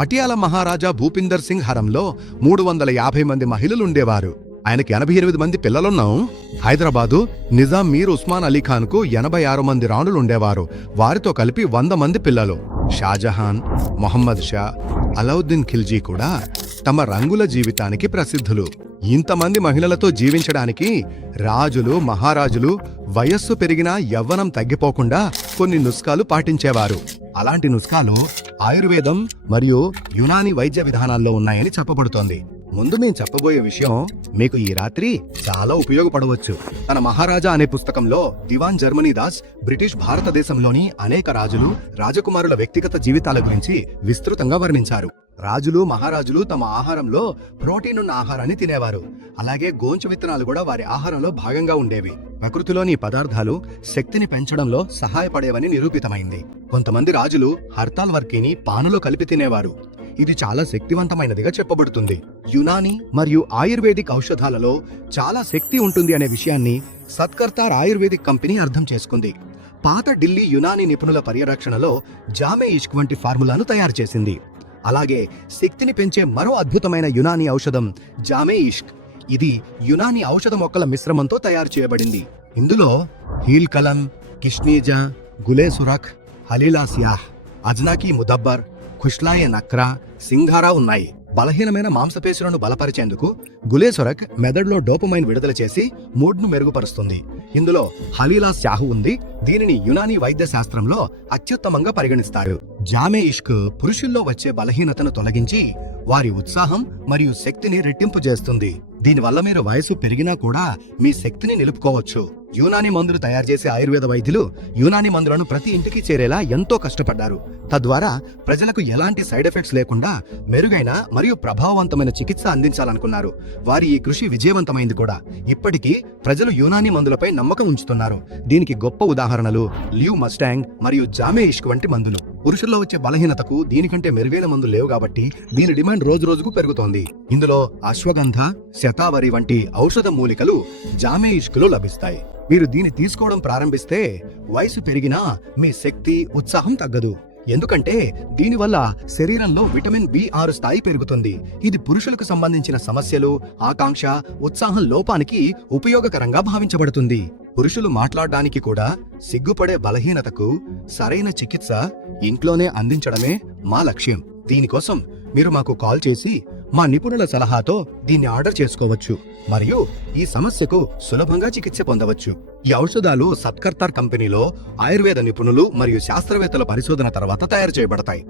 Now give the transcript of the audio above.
పటియాల మహారాజా భూపిందర్ సింగ్ హరంలో 350 మంది మహిళలుండేవారు. ఆయనకి 88 మంది పిల్లలున్నాం. హైదరాబాదు నిజాం మీర్ ఉస్మాన్ అలీ ఖాన్ కు 86 మంది రాణులుండేవారు. వారితో కలిపి 100 మంది పిల్లలు. షాజహాన్, మొహమ్మద్ షా, అలావుద్దీన్ ఖిల్జీ కూడా తమ రంగుల జీవితానికి ప్రసిద్ధులు. ఇంతమంది మహిళలతో జీవించడానికి రాజులు, మహారాజులు వయస్సు పెరిగినా యవ్వనం తగ్గిపోకుండా కొన్ని నుస్ఖాలు పాటించేవారు. అలాంటి నుస్ఖాలు ఆయుర్వేదం మరియు యునానీ వైద్య విధానాల్లో ఉన్నాయని చెప్పబడుతోంది. ముందు మేం చెప్పబోయే విషయం మీకు ఈ రాత్రి చాలా ఉపయోగపడవచ్చు. తన మహారాజా అనే పుస్తకంలో దివాన్ జర్మనీ దాస్ బ్రిటిష్ భారతదేశంలోని అనేక రాజులు, రాజకుమారుల వ్యక్తిగత జీవితాల గురించి విస్తృతంగా వర్ణించారు. రాజులు, మహారాజులు తమ ఆహారంలో ప్రోటీన్ ఉన్న ఆహారాన్ని తినేవారు. అలాగే గోంచు విత్తనాలు కూడా వారి ఆహారంలో భాగంగా ఉండేవి. ప్రకృతిలోని పదార్థాలు శక్తిని పెంచడంలో సహాయపడేవని నిరూపితమైంది. కొంతమంది రాజులు హర్తాల్ వర్కీని పానులో కలిపి తినేవారు. ఇది చాలా శక్తివంతమైనదిగా చెప్పబడుతుంది. యునానీ మరియు ఆయుర్వేదిక్ ఔషధాలలో చాలా శక్తి ఉంటుంది అనే విషయాన్ని సత్కర్తార్ ఆయుర్వేదిక్ కంపెనీ అర్థం చేసుకుంది. పాత ఢిల్లీ యునానీ నిపుణుల పర్యవేక్షణలో జామే ఇష్క్ వంటి ఫార్ములాను తయారు చేసింది. అలాగే శక్తిని పెంచే మరో అద్భుతమైన యునానీ ఔషధం జామే ఇష్క్. ఇది యునానీ ఔషధ మొక్కల మిశ్రమంతో తయారు చేయబడింది. ఇందులో హీల్ కలం, కిష్నీజా, గులే సురఖ్, హలీలా సియాహ్, అజ్నాకీ ముదబ్బర్, ఖుష్లాయే నక్రా, సింఘారా ఉన్నాయి. బలహీనమైన మాంసపేశులను బలపరిచేందుకు గులేసొరక్ మెదడులో డోపమైన్ విడుదల చేసి మూడ్ను మెరుగుపరుస్తుంది. ఇందులో హలీలా శాహు ఉంది. దీనిని యునానీ వైద్య శాస్త్రంలో అత్యుత్తమంగా పరిగణిస్తారు. జామే ఇష్క్ పురుషుల్లో వచ్చే బలహీనతను తొలగించి వారి ఉత్సాహం మరియు శక్తిని రెట్టింపు చేస్తుంది. దీనివల్ల మీరు వయసు పెరిగినా కూడా మీ శక్తిని నిలుపుకోవచ్చు. యునానీ మందులు తయారు చేసే ఆయుర్వేద వైద్యులు యునానీ మందులను ప్రతి ఇంటికి చేరేలా ఎంతో కష్టపడ్డారు. తద్వారా ప్రజలకు ఎలాంటి సైడ్ ఎఫెక్ట్స్ లేకుండా మెరుగైన మరియు ప్రభావవంతమైన చికిత్స అందించాలనుకున్నారు. వారి ఈ కృషి విజయవంతమైంది కూడా. ఇప్పటికీ ప్రజలు యునానీ మందులపై నమ్మకం ఉంచుతున్నారు. దీనికి గొప్ప ఉదాహరణలు లియు మస్టాంగ్ మరియు జామే ఇష్క్ వంటి మందులు. పురుషుల్లో వచ్చే బలహీనతకు దీనికంటే మెరుగైన మందులు లేవు కాబట్టి దీని డిమాండ్ రోజు రోజుకు పెరుగుతోంది. ఇందులో అశ్వగంధ, శతావరి వంటి ఔషధ మూలికలు జామే ఇష్క్ లో లభిస్తాయి. మీరు దీన్ని తీసుకోవడం ప్రారంభిస్తే వయసు పెరిగినా మీ శక్తి, ఉత్సాహం తగ్గదు. ఎందుకంటే దీనివల్ల శరీరంలో విటమిన్ B6 స్థాయి పెరుగుతుంది. ఇది పురుషులకు సంబంధించిన సమస్యలు, ఆకాంక్ష, ఉత్సాహం లోపానికి ఉపయోగకరంగా భావించబడుతుంది. పురుషులు మాట్లాడడానికి కూడా సిగ్గుపడే బలహీనతకు సరైన చికిత్స ఇంట్లోనే అందించడమే మా లక్ష్యం. దీనికోసం మీరు మాకు కాల్ చేసి మా నిపుణుల సలహాతో దీన్ని ఆర్డర్ చేసుకోవచ్చు మరియు ఈ సమస్యకు సులభంగా చికిత్స పొందవచ్చు. ఈ ఔషధాలు సత్కర్తార్ కంపెనీలో ఆయుర్వేద నిపుణులు మరియు శాస్త్రవేత్తల పరిశోధన తర్వాత తయారు చేయబడతాయి.